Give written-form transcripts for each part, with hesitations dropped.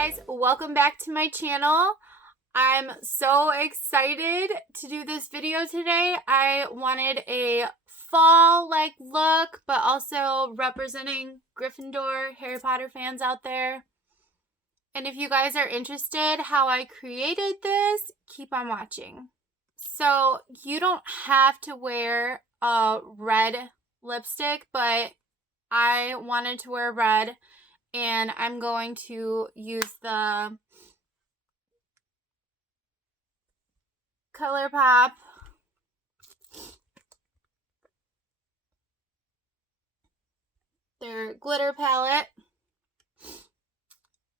guys, welcome back to my channel. I'm so excited to do this video today. I wanted a fall-like look, but also representing Gryffindor Harry Potter fans out there. And if you guys are interested how I created this, keep on watching. So you don't have to wear a red lipstick, but I wanted to wear red. And I'm going to use the ColourPop their glitter palette.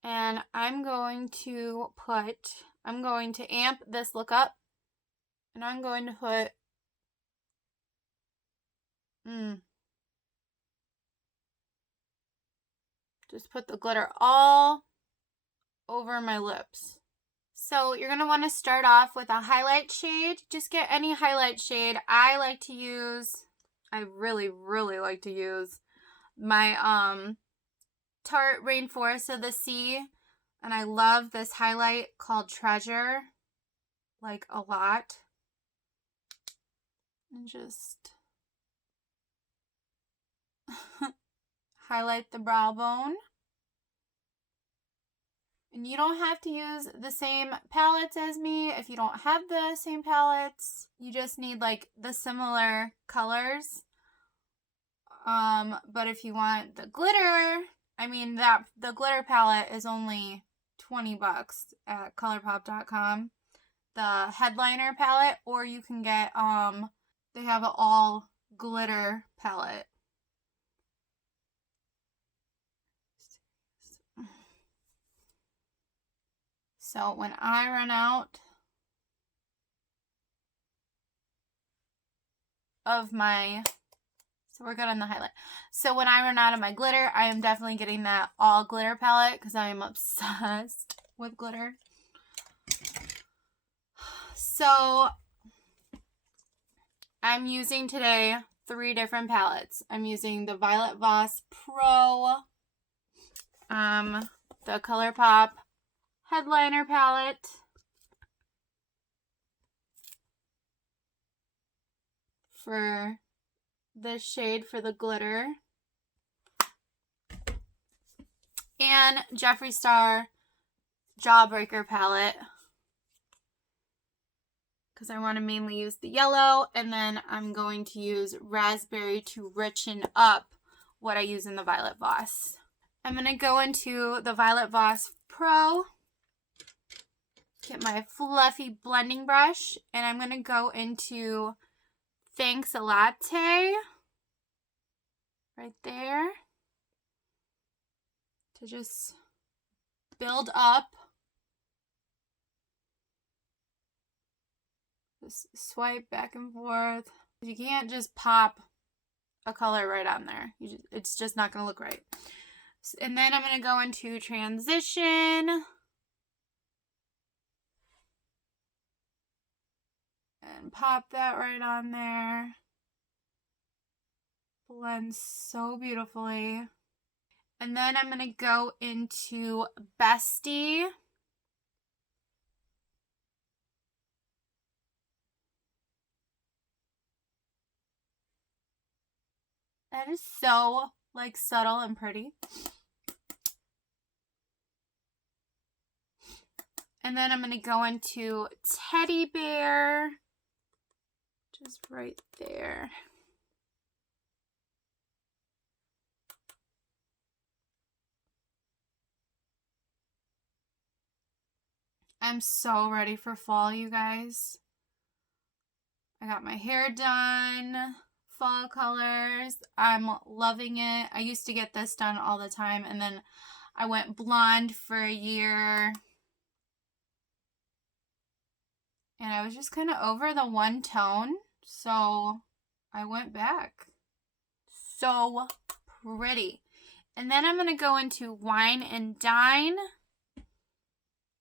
And I'm going to amp this look up. And I'm going to put just put the glitter all over my lips. So you're going to want to start off with a highlight shade. Just get any highlight shade. I really like to use my Tarte Rainforest of the Sea. And I love this highlight called Treasure, like a lot. And just highlight the brow bone. And you don't have to use the same palettes as me. If you don't have the same palettes, you just need like the similar colors. But if you want the glitter, the glitter palette is only $20 at ColourPop.com. The headliner palette, or you can get they have an all glitter palette. So when I run out of my, so we're good on the highlight. So when I run out of my glitter, I am definitely getting that all glitter palette because I am obsessed with glitter. So I'm using today 3 different palettes. I'm using the Violet Voss Pro, the ColourPop headliner palette, for this shade for the glitter, and Jeffree Star Jawbreaker palette because I want to mainly use the yellow, and then I'm going to use raspberry to richen up what I use in the Violet Voss. I'm going to go into the Violet Voss Pro, get my fluffy blending brush, and I'm going to go into Thanks a Latte right there to just build up. Just swipe back and forth. You can't just pop a color right on there. It's just not going to look right. And then I'm going to go into transition. And pop that right on there. Blends so beautifully. And then I'm going to go into Bestie. That is so like subtle and pretty. And then I'm going to go into Teddy Bear. Just right there. I'm so ready for fall, you guys. I got my hair done. Fall colors. I'm loving it. I used to get this done all the time, and then I went blonde for a year. And I was just kind of over the one tone, so I went back. So pretty. And then I'm going to go into Wine and Dine,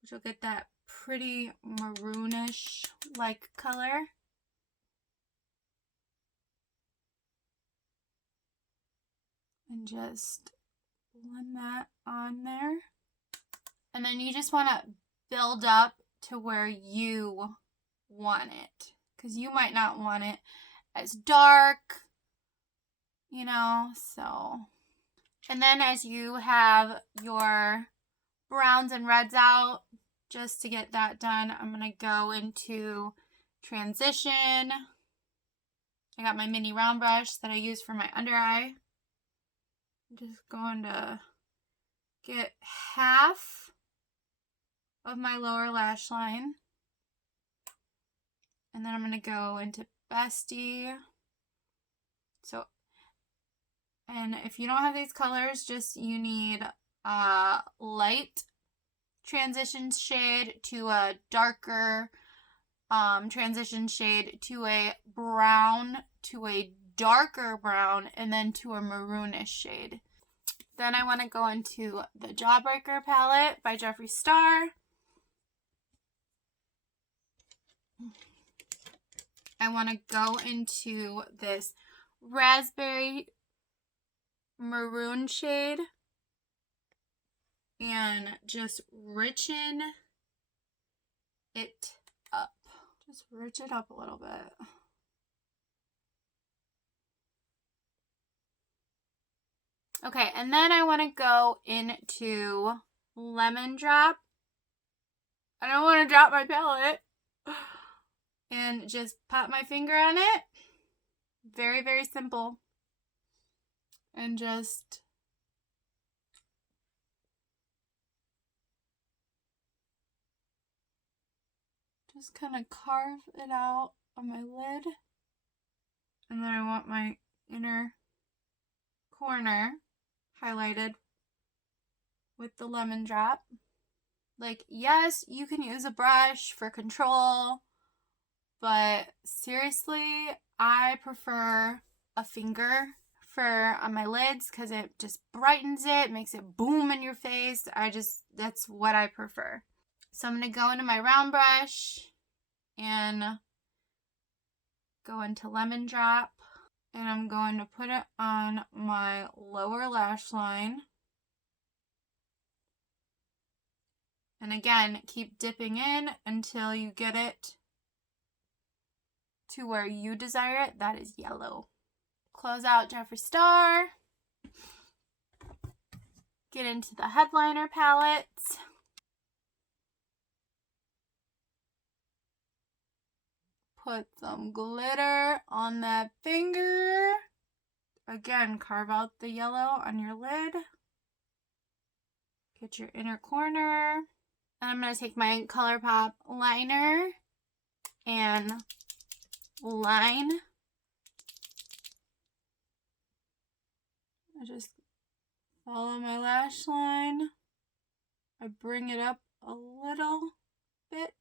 which will get that pretty maroonish like color. And just blend that on there. And then you just want to build up to where you want it. Because you might not want it as dark, you know, so. And then as you have your browns and reds out, just to get that done, I'm going to go into transition. I got my mini round brush that I use for my under eye. I'm just going to get half of my lower lash line. And then I'm going to go into Bestie. So, and if you don't have these colors, just you need a light transition shade to a darker transition shade to a brown to a darker brown and then to a maroonish shade. Then I want to go into the Jawbreaker palette by Jeffree Star. I want to go into this raspberry maroon shade and just richen it up. Just rich it up a little bit. Okay, and then I want to go into Lemon Drop. I don't want to drop my palette. And just pop my finger on it. Very, very simple. And just kind of carve it out on my lid. And then I want my inner corner highlighted with the lemon drop. Like, yes, you can use a brush for control, but seriously, I prefer a finger for on my lids because it just brightens it, makes it boom in your face. That's what I prefer. So I'm going to go into my round brush and go into Lemon Drop. And I'm going to put it on my lower lash line. And again, keep dipping in until you get it to where you desire it. That is yellow. Close out Jeffree Star. Get into the headliner palettes. Put some glitter on that finger. Again, carve out the yellow on your lid. Get your inner corner. And I'm going to take my ColourPop liner and line. I just follow my lash line. I bring it up a little bit.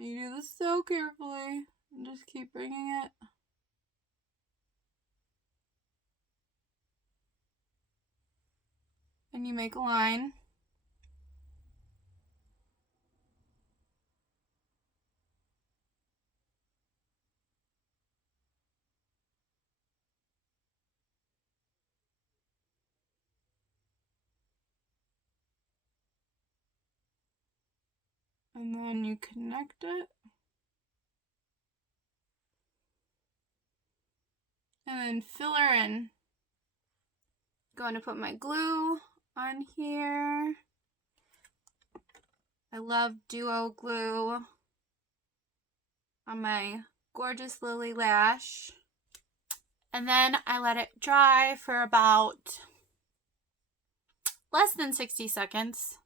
You do this so carefully and just keep bringing it. And you make a line. And then you connect it. And then filler in. Going to put my glue on here. I love Duo glue on my gorgeous Lily lash. And then I let it dry for about less than 60 seconds.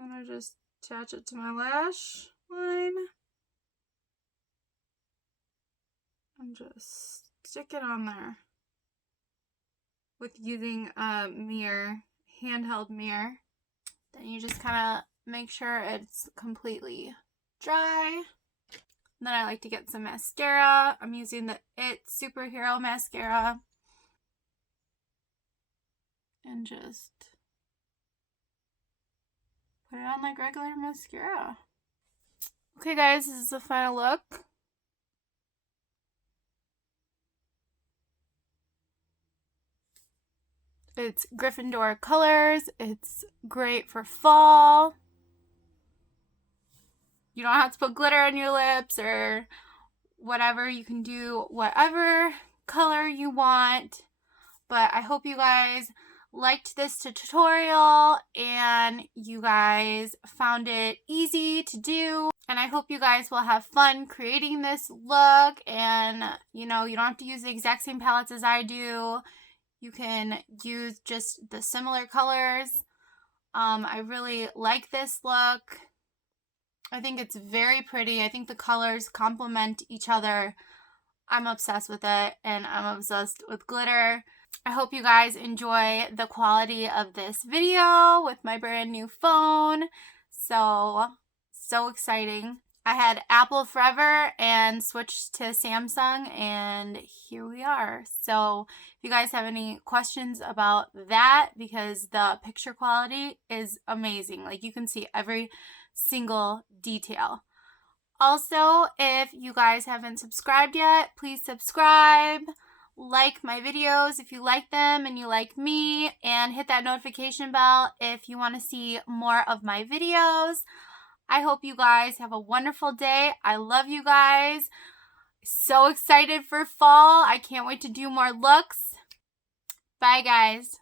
I'm going to just attach it to my lash line. And just stick it on there with using a mirror, handheld mirror. Then you just kind of make sure it's completely dry. Then I like to get some mascara. I'm using the It Superhero Mascara. And just put it on like regular mascara. Okay guys, this is the final look. It's Gryffindor colors. It's great for fall. You don't have to put glitter on your lips or whatever. You can do whatever color you want. But I hope you guys liked this tutorial and you guys found it easy to do. And I hope you guys will have fun creating this look. And, you know, you don't have to use the exact same palettes as I do. You can use just the similar colors. I really like this look. I think it's very pretty. I think the colors complement each other. I'm obsessed with it, and I'm obsessed with glitter. I hope you guys enjoy the quality of this video with my brand new phone. So exciting. I had Apple forever and switched to Samsung, and here we are. So if you guys have any questions about that, because the picture quality is amazing. Like, you can see every single detail. Also, if you guys haven't subscribed yet, please subscribe. Like my videos if you like them and you like me, and hit that notification bell if you want to see more of my videos. I hope you guys have a wonderful day. I love you guys. So excited for fall. I can't wait to do more looks. Bye, guys.